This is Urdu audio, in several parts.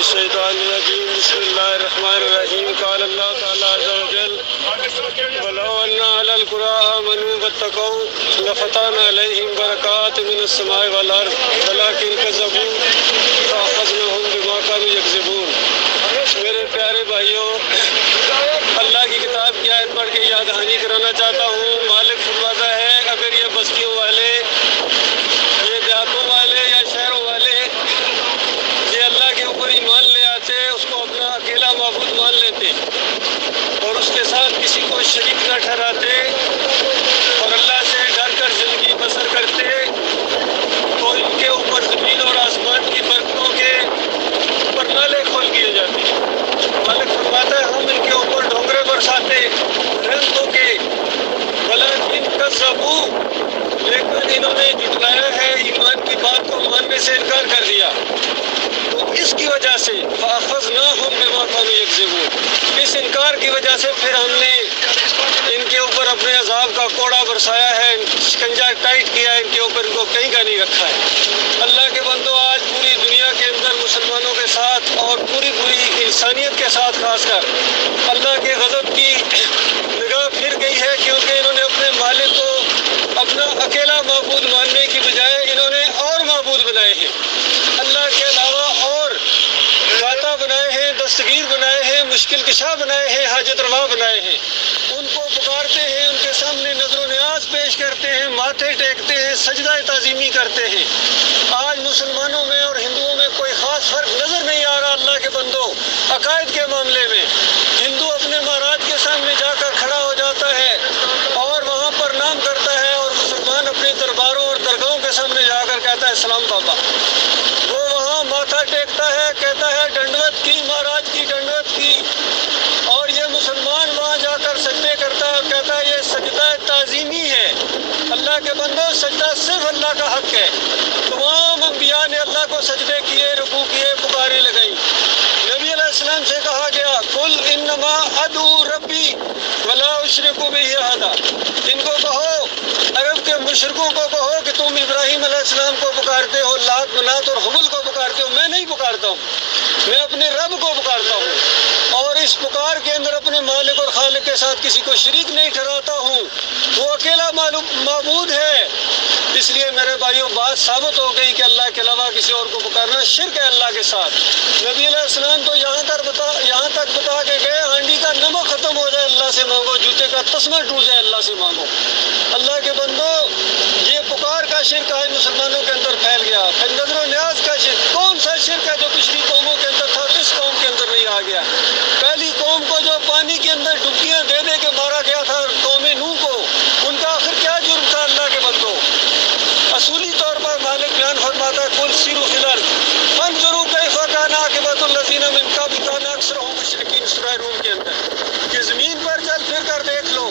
الشیطان الرجیم بسم اللہ الرحمن الرحیم قال اللہ تعالی عز وجل ولو ان اهل القرى آمنوا واتقوا لفتحنا عليهم برکات من السماء والارض ولكن كذبوا فاخذناهم بما كانوا يكذبون۔ میرے پیارے بھائیوں، اللہ کی کتاب کی آیت پڑھ کے یاد دہانی کرانا چاہتا ہوں۔ مالک فرماتا ہے اگر یہ بستیوں والے، یہ دیہاتوں والے یا شہروں والے یہ اللہ کے اوپر ایمان لے آتے، اس کو اپنا اکیلا معبود مان لیتے اور اس کے ساتھ کسی کو شریک نہ ٹھہراتے اور اللہ سے ڈر کر زندگی بسر کرتے، تو ان کے اوپر زمین اور آسمان کی برکتوں کے اوپر نالے کھول دیے جاتے۔ مالک فرماتا ہے ہم ان کے اوپر ڈھونگرے برساتے رحمتوں کے، ولیکن کذبوا، لیکن انہوں نے جھٹلایا ہے، ایمان کی بات کو ماننے سے انکار کر دیا، تو اس کی وجہ سے فَأَخَذْنَاهُمْ بِمَا كَانُوا يَكْذِبُونَ، اس انکار کی وجہ سے پھر ہم نے ان کے اوپر اپنے عذاب کا کوڑا برسایا ہے، شکنجا ٹائٹ کیا ہے ان کے اوپر، ان کو کہیں کا نہیں رکھا ہے۔ اللہ کے بندو، آج پوری دنیا کے اندر مسلمانوں کے ساتھ اور پوری انسانیت کے ساتھ خاص کر اللہ کے غضب کی نگاہ پھر گئی ہے، کیونکہ انہوں نے اپنے مالک کو اپنا اکیلا معبود ماننے کی بجائے انہوں نے اور معبود بنائے ہیں، اللہ کے علاوہ اور داتا بنائے ہیں، دستگیر بنائے ہیں، مشکل کشا بنائے ہیں، حاجت روا بنائے ہیں۔ ان کو پکارتے ہیں، ان کے سامنے نظر و نیاز پیش کرتے ہیں، ماتھے ٹیکتے ہیں، سجدہ تعظیمی کرتے ہیں۔ آج مسلمانوں میں اور ہندوؤں میں کوئی خاص فرق نظر نہیں آ رہا اللہ کے بندو۔ عقائد کے معاملے میں ہندو اپنے مہاراج کے سامنے جا کر کھڑا ہو جاتا ہے اور وہاں پر نام کرتا ہے، اور مسلمان اپنے درباروں اور درگاہوں کے سامنے جا کر کہتا ہے سلام بابا، وہ وہاں ماتھا ٹیکتا ہے، کہتا ہے ڈنڈوت کی، مہاراج کی ڈنڈوت کی، اور یہ مسلمان وہاں جا کر سجدے کرتا ہے اور کہتا ہے یہ سجدہ تعظیمی ہے۔ اللہ کے بندو، سجدہ صرف اللہ کا حق ہے۔ تمام انبیاء نے اللہ کو سجدے کیے، رکوع کیے، پکاریں لگائی۔ نبی علیہ السلام سے کہا گیا قل انما ادعو ربی ولا اشرک بہ احدا، ان کو کہو، عرب کے مشرکوں کو کہو کہ تم ابراہیم علیہ السلام کو پکارتے ہو، لات منات اور حبل کو پکارتے ہو، میں نہیں پکارتا ہوں، میں اپنے رب کو پکارتا ہوں، اور اس پکار کے اندر اپنے مالک اور خالق کے ساتھ کسی کو شریک نہیں ٹھہراتا ہوں، وہ اکیلا معبود ہے۔ اس لیے میرے بھائیوں، بات ثابت ہو گئی کہ اللہ کے علاوہ کسی اور کو پکارنا شرک ہے اللہ کے ساتھ۔ نبی علیہ السلام تو یہاں تک بتا کے گئے ہانڈی کا نمک ختم ہو جائے اللہ سے مانگو، جوتے کا تسمہ ٹوٹ جائے اللہ سے مانگو۔ اللہ کے بندو، یہ پکار کا شرک آج مسلمانوں کے اندر پھیل گیا۔ پھر نظر و نیاز کا شرک، کون سا شرک ہے جو پچھلی قوموں کے اندر تھا اور اس قوم کے اندر نہیں آ گیا؟ پہلی قوم کو جو پانی کے اندر ڈبکیاں دے دے کے مارا گیا تھا، قوم نوح کو، ان کا آخر کیا جرم تھا اللہ کے بندو؟ اصولی طور پر مالک بیان فرماتا ہے قل سیروا فی الارض فانظروا کیف کان عاقبۃ الذین من قبل کان اکثرهم مشرکین، سورہ روم کے اندر، کہ زمین پر چل پھر کر دیکھ لو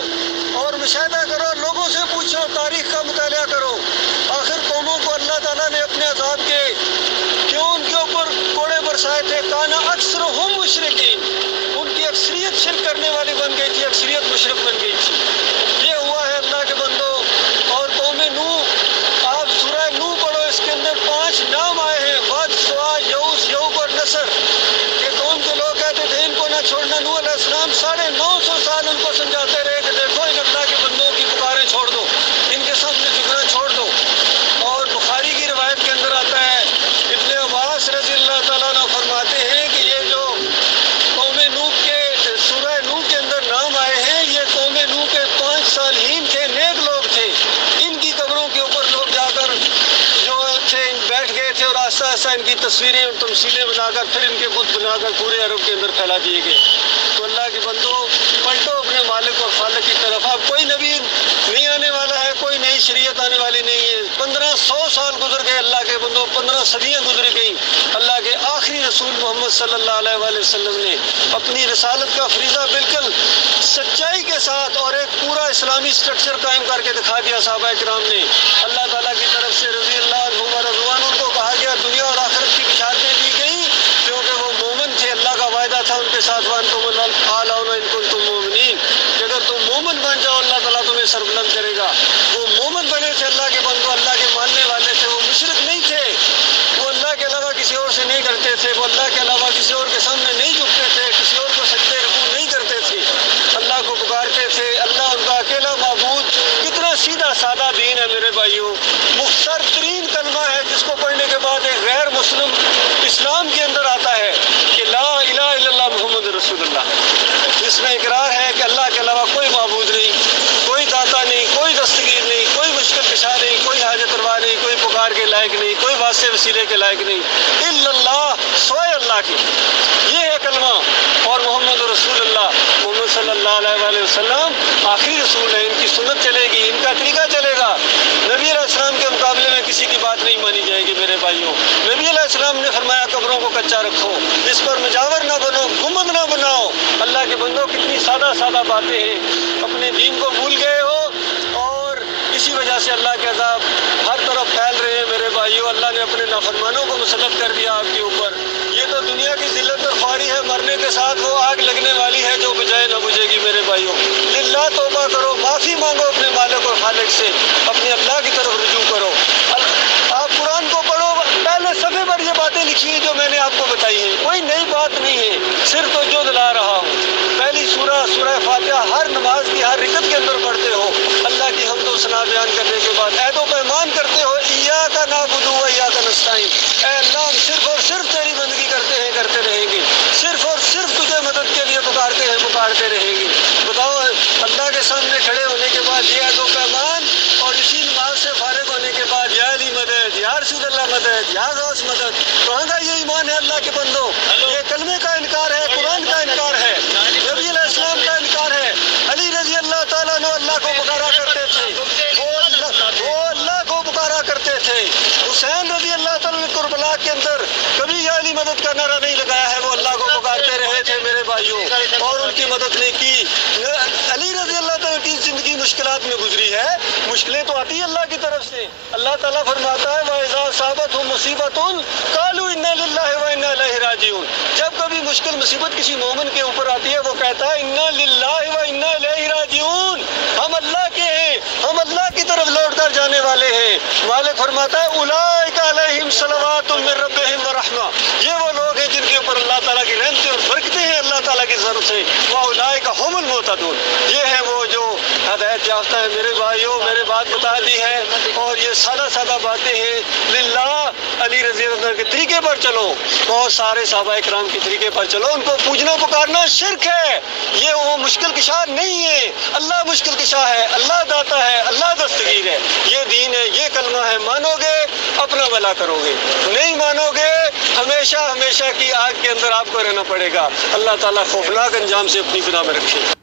اور مشاہدہ کرو، لوگوں سے پوچھو، تاریخ کا مطالعہ کرو، آخر قوموں کو اللہ تعالیٰ نے اپنے عذاب کے کیوں ان کے اوپر کوڑے برسائے تھے؟ کان اکثرهم مشرکین، ان کی اکثریت شرک کرنے والی بن گئی تھی، اکثریت مشرک بن گئی تھی۔ یہ ہوا ہے اللہ کے بندو۔ اور قوم نوح، آپ سورہ نوح پڑھو، اس کے اندر 5 نام آئے ہیں، واد، سوا، یعوث، یعوق اور نصر۔ یہ قوم کے لوگ کہتے تھے ان کو نہ چھوڑنا۔ نوح علیہ السلام 950 سال ان کو سمجھاتے رہے کہ دیکھو ان اللہ کے بندوں کی پکاریں چھوڑ دو، ان کے سامنے جھکنا چھوڑ دو۔ اور بخاری کی روایت کے اندر آتا ہے، ابن عباس رضی اللہ تعالیٰ عنہ فرماتے ہیں کہ یہ جو قوم نوح کے سورہ نوح کے اندر نام آئے ہیں، یہ قوم نوح کے 5 صالحین تھے، نیک لوگ تھے۔ ان کی قبروں کے اوپر لوگ جا کر جو تھے بیٹھ گئے تھے اور آہستہ آہستہ ان کی تصویریں اور تمثیلیں بنا کر پھر ان کے بت بنا کر پورے عرب کے اندر پھیلا دیے گئے۔ تو اللہ کے بندو، پلٹو اپنے مالک اور خالق کی طرف۔ اب کوئی نبی نہیں آنے والا ہے، کوئی نئی شریعت آنے والی نہیں ہے۔ 1500 سال گزر گئے اللہ کے بندو، 15 صدیاں گزر گئیں۔ اللہ کے آخری رسول محمد صلی اللہ علیہ وآلہ وسلم نے اپنی رسالت کا فریضہ بالکل سچائی کے ساتھ اور ایک پورا اسلامی سٹرکچر قائم کر کے دکھا دیا۔ صحابہ کرام نے اللہ تعالیٰ کی طرف سے رضی اللہ عنہم و رضوان، ان کو کہا گیا دنیا اور آخرت کی بشارتیں دی گئیں، کیونکہ وہ مومن تھے، اللہ کا وعدہ تھا ان کے ساتھ، وَأَنْتُمُ الْأَعْلَوْنَ إِن كُنتُم مُؤْمِنِينَ، کہ اگر تم مومن بن جاؤ اللہ تعالیٰ تمہیں سربلند کرے گا۔ وہ مومن بنے تھے اللہ کے بندو، اللہ کے ماننے والے تھے، وہ مشرک نہیں تھے، وہ اللہ کے علاوہ کسی اور سے نہیں ڈرتے تھے، وہ اللہ کے علاوہ کسی کے سامنے نہیں جھکتے تھے، کسی اور کو سجدے رکوع نہیں کرتے تھے، اللہ کو پکارتے تھے، اللہ ان کا اکیلا معبود۔ کتنا سیدھا سادہ دین ہے میرے بھائیوں، مختصر ترین کلمہ ہے جس کو پڑھنے کے بعد ایک غیر مسلم اسلام کے اندر آتا ہے کہ لا الہ الا اللہ محمد رسول اللہ، جس میں اقرار ہے کہ اللہ کے علاوہ کوئی معبود نہیں، کوئی داتا نہیں، کوئی دستگیر نہیں، کوئی مشکل کشا نہیں، کوئی حاجت روا نہیں، کوئی پکار کے لائق نہیں، کوئی واسطے وسیلے کے لائق نہیں، الا اللہ، سوائے اللہ کی۔ یہ ہے کلمہ، اور محمد رسول اللہ، محمد صلی اللہ علیہ وآلہ وسلم آخری رسول ہے، ان کی سنت چلے گی، ان کا طریقہ چلے گا۔ نبی علیہ السلام کے مقابلے میں کسی کی بات نہیں مانی جائے گی میرے بھائیوں۔ نبی علیہ السلام نے فرمایا قبروں کو کچا رکھو، اس پر مجاور نہ بنو، گنبد نہ بناؤ۔ اللہ کے بندوں کتنی سادہ سادہ باتیں ہیں، اپنے دین کو بھول گئے ہو اور اسی وجہ سے اللہ کے عذاب ہر طرف پھیل رہے ہیں میرے بھائیوں۔ اللہ نے اپنے نافرمانوں کو مسلط کر دیا آپ کے اوپر۔ یہ تو دنیا کی ذلت اور خواری ہے، مرنے کے ساتھ وہ آگ لگنے والی ہے جو بجائے نہ بجھے گی میرے بھائیوں۔ للہ توبہ کرو، معافی مانگو اپنے مالک اور خالق سے، اپنے اللہ کی طرف رجوع کرو۔ آپ قرآن کو پڑھو، پہلے صفحے پر یہ باتیں لکھی ہیں جو میں نے آپ کو بتائی ہیں، کوئی نئی بات نہیں ہے، صرف توجہ دلا رہا ہوں۔ پہلی سورہ فاتحہ ہر نماز کی ہر رکعت کے اندر پڑھتے ہو، اللہ کی حمد و ثنا بیان کرنے کے بعد عہد و پیمان کرتے ہو، ایاک نعبد و ایاک نستعین، اے اللہ ہم صرف اور صرف تیری بندگی کرتے ہیں، کرتے رہیں گے، صرف اور صرف تجھے مدد کے لیے پکارتے ہیں، پکارتے رہیں گے۔ بتاؤ، اللہ کے سامنے کھڑے ہونے کے بعد یہ عہد و پیمان، اور اسی نماز سے فارغ ہونے کے بعد یا علی مدد، یا رسول اللہ مدد، یا غوث مدد، کہاں کا یہ ایمان ہے اللہ کے بندوں؟ یہ کلمے کا انکار ہے، قرآن کا انکار ہے، نبی علیہ السلام کا انکار ہے۔ علی رضی اللہ تعالیٰ نے اللہ کو پکارا کرتے تھے، وہ اللہ کو پکارا کرتے تھے۔ حسین رضی اللہ تعالیٰ نے کربلا کے اندر کبھی یا علی مدد کا نعرہ نہیں لگایا ہے، وہ اللہ کو پکارتے رہے تھے میرے بھائیوں، اور ان کی مدد نے کی۔ علی رضی اللہ تعالیٰ کی زندگی مشکلات میں گزری ہے، مشکلیں تو آتی ہیں اللہ کی طرف سے۔ اللہ تعالیٰ فرماتا ہے وَإِذَا أَصَابَتْهُم مُّصِيبَةٌ قَالُوا إِنَّا لِلَّهِ وَإِنَّا إِلَيْهِ رَاجِعُونَ۔ جب کبھی مشکل مصیبت کسی مومن کے اوپر آتی ہے، وہ کہتا ہے اِنَّا لِلَّهِ وَإِنَّا إِلَيْهِ رَاجِعُونَ، ہم اللہ کے ہیں، ہم اللہ کی طرف لوٹ کر جانے والے ہیں۔ مالک فرماتا ہے أُولَٰئِكَ عَلَيْهِمْ صَلَوَاتٌ مِّن رَّبِّهِمْ وَرَحْمَةٌ، یہ وہ لوگ ہیں جن کے اوپر اللہ تعالیٰ کی رحمتیں اور برکتیں ہیں اللہ تعالیٰ کی طرف سے۔ وَأُولَٰئِكَ هُمُ الْمُهْتَدُونَ، یہ ہے وہ جو ہدایت یافتہ ہے میرے بھائیوں۔ میرے بات بتا دی ہے، اور یہ سادہ سادہ باتیں ہیں۔ للہ، علی رضی اللہ عنہ کے طریقے پر چلو، بہت سارے صحابہ کرام کے طریقے پر چلو، ان کو پوجنا پکارنا شرک ہے، یہ وہ مشکل کشا نہیں ہے، اللہ مشکل کشا ہے، اللہ داتا ہے، اللہ دستگیر ہے، یہ دین ہے، یہ کلمہ ہے۔ مانو گے اپنا بھلا کرو گے، نہیں مانو گے ہمیشہ ہمیشہ کی آگ کے اندر آپ کو رہنا پڑے گا۔ اللہ تعالیٰ خوفناک انجام سے اپنی پناہ میں رکھے۔